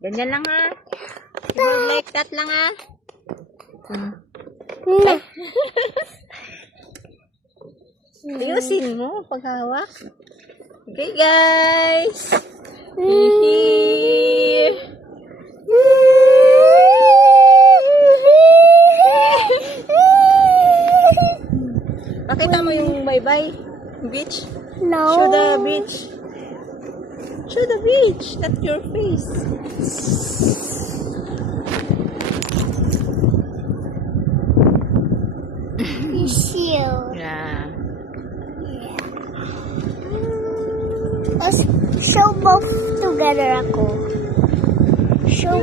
Ganyan lang ha. Hold like that lang ha. Ayusin mo paghawak. Okay guys. Hihi. Pakita mo yung bye-bye. Beach. No. Show the beach. Show the beach, not your face. Shield. Yeah. Let's show both together ako. Show